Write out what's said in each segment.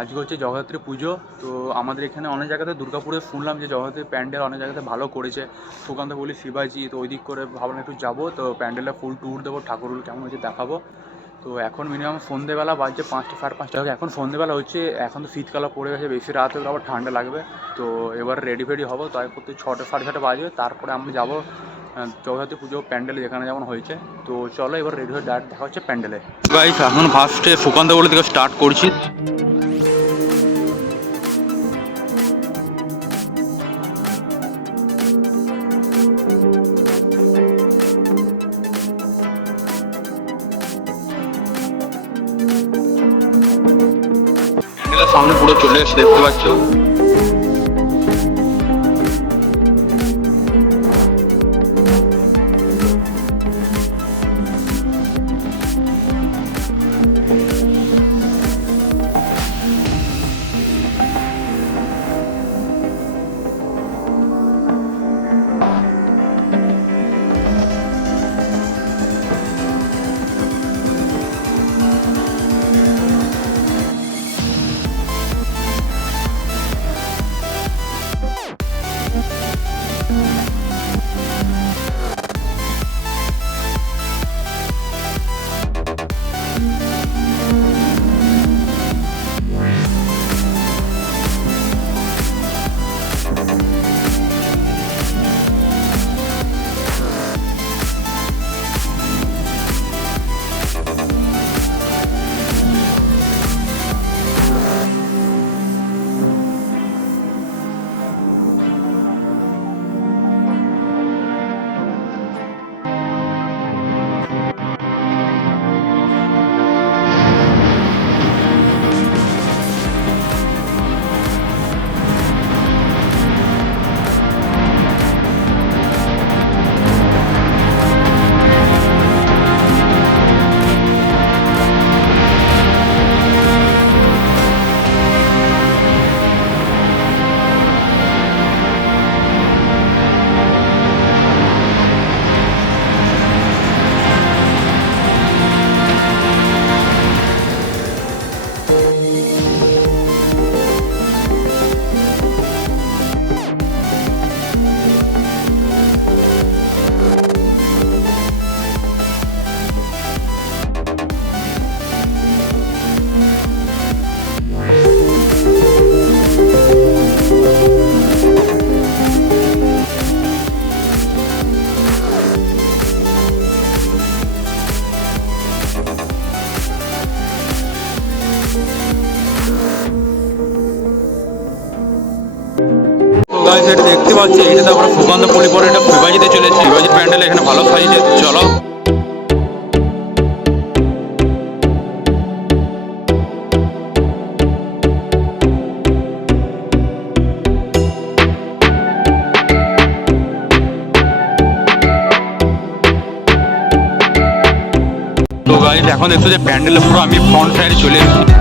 আজকে হচ্ছে জগদ্ধাত্রী পুজো। তো আমাদের এখানে অনেক জায়গাতে দুর্গাপুরে শুনলাম যে জগদ্ধাত্রী প্যান্ডেল অনেক জায়গাতে ভালো করেছে। তো ওখান থেকে বলি শিবাজি, তো ওই দিক করে ভাবলাম একটু যাবো, তো প্যান্ডেলটা ফুল ট্যুর দেবো, ঠাকুর কেমন হচ্ছে দেখাবো। তো এখন মিনিমাম সন্ধ্যেবেলা বাজছে 5টা 5:30 হবে। এখন সন্ধ্যেবেলা হচ্ছে, এখন তো শীতকালও পড়ে গেছে, বেশি রাত হলে আবার ঠান্ডা লাগবে। তো এবার রেডি ফেডি হবো, তাই করতে 6টা 6:30 বাজবে। তারপরে আমরা যাবো জগদ্ধাত্রী পুজো প্যান্ডেলে, যেখানে যেমন হয়েছে। তো চলো এবার রেডি হয়ে ডাইরেক্ট দেখা হচ্ছে প্যান্ডেলে। গাইস এখন ফার্স্টে সুকান্ত বলে থেকে স্টার্ট করছি। সামনে পুরো চলে এসে দেখতে পাচ্ছ। গাইস এটা দেখতে পাচ্ছি, এটা তো আমরা সুকান্ত পল্লী পরে এটা শিবাজিতে চলেছি। শিবাজির প্যান্ডেল এখানে ভালো সাজিয়েছে, চলো। তো গাইস এখন দেখছো যে প্যান্ডেলে পুরো আমি ফ্রন্ট সাইডে চলে এসেছি।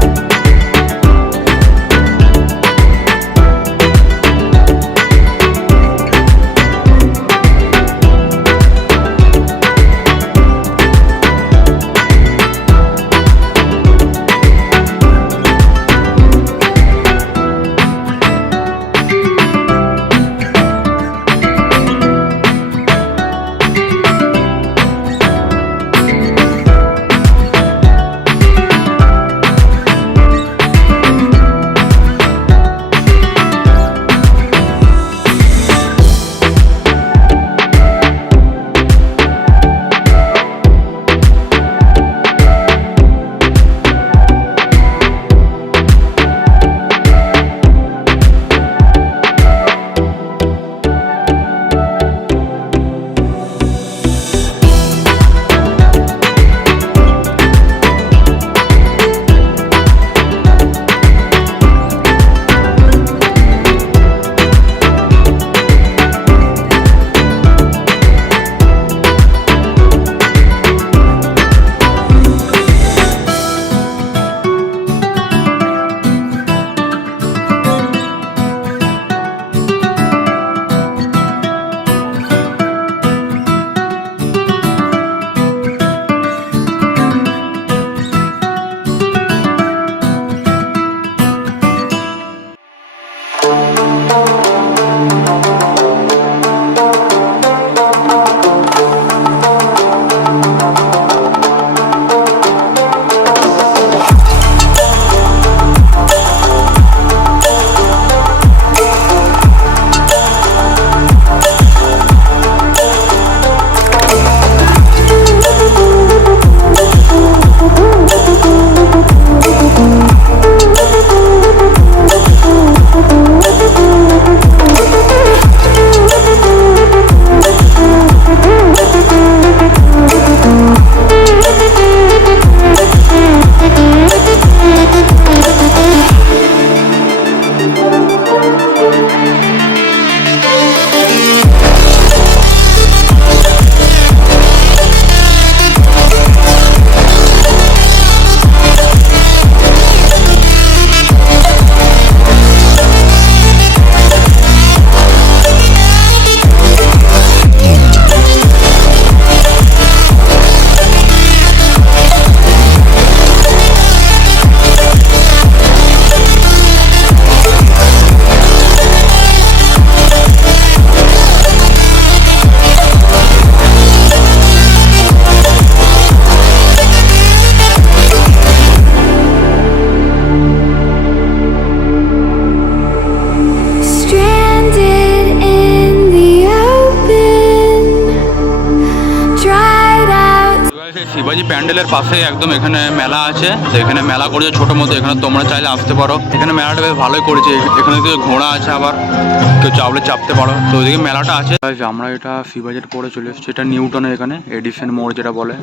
শিবাজি প্যান্ডেলের পাশে একদম এখানে মেলা আছে, তো এখানে মেলা করেছে ছোটো মতো, এখানে তোমরা চাইলে আসতে পারো। এখানে মেলাটা বেশ ভালোই করেছে, এখানে কিছু ঘোড়া আছে, আবার কেউ চাপলে চাপতে পারো, তো ওইদিকে মেলাটা আছে। আমরা এটা শিবাজির পরে চলে এসেছি, এটা নিউটনে এখানে এডিসন মোড় যেটা বলে,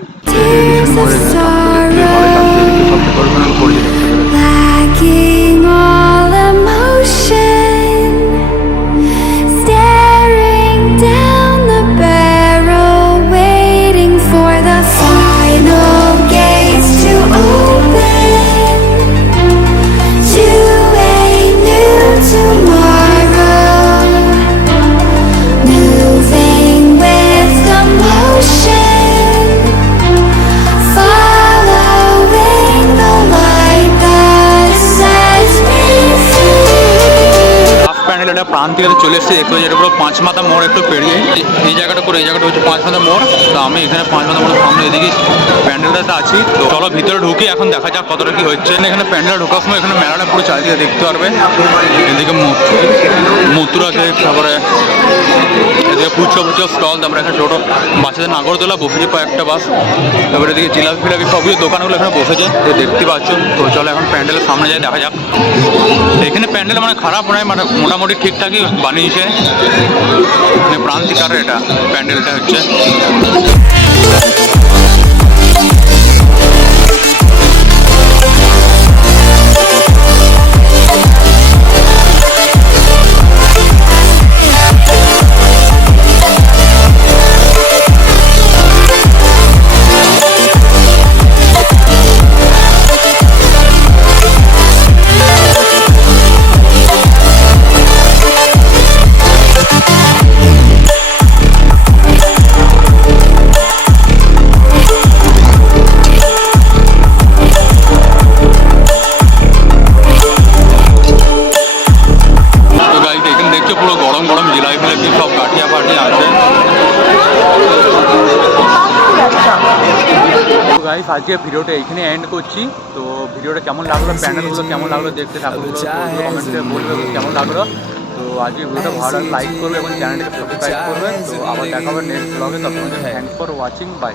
এডিসন মোড়ে এখানে ভালোই লাগছে, এদিকে সব ডেকোরেশন করেছে দেখতে পেলে। Lacking all emotion, staring down the barrel, waiting for the final gates to open to a new tomorrow, moving with the motion, following the light that sets me free. Half pandal এটা প্রান্তিকে চলে এসেছে, দেখতে যেটা পুরো পাঁচ মাথা মোড় একটু পেরিয়ে এই জায়গাটা করে, এই জায়গাটা হচ্ছে পাঁচ মাথা মোড়। তো আমি এখানে পাঁচ মাথা মোড়ের সামনে এদিকে প্যান্ডেলটাতে আছি, তো চলো ভিতরে ঢুকি, এখন দেখা যাক কতটা কি হচ্ছে। এখানে প্যান্ডেল ঢোকার সময় এখানে মেলাটা পুরো চারিদিকে দেখতে পারবে, এদিকে মথুরা কেক, তারপরে এদিকে ফুচকা স্টল, তারপরে এখানে ছোটো বাচ্চাদের নাগরদোলা বসেছে কয়েকটা বাস, তারপরে এদিকে জিলাপি ফিলাপি সব কিছু দোকানগুলো এখানে বসেছে, তো দেখতে পাচ্ছ। তো চলো এখন প্যান্ডেলের সামনে যাই, দেখা যাক। এখানে প্যান্ডেল মানে খারাপ নয়, মানে মোটামুটি ঠিকঠাকই বানিয়েছে, মানে প্রান্তিকারের এটা প্যান্ডেলটা হচ্ছে। পুরো গরম গরম জিলাপি ফিলাপি সব কাঠিয়া ফাটিয়া আছে। তো গাইস আজকে ভিডিওটা এইখানে এন্ড করছি। তো ভিডিওটা কেমন লাগলো, প্যান্ডেলগুলো কেমন লাগলো দেখতে, ঠাকুরগুলো কমেন্টে বলবে কেমন লাগলো। তো আজকে ভিডিওটা ভালো লাগলে লাইক করবে এবং চ্যানেলটাকে সাবস্ক্রাইব করবে। তো আবার দেখা হবে নেক্সট ব্লগে, তখন থ্যাংকস ফর ওয়াচিং, বাই।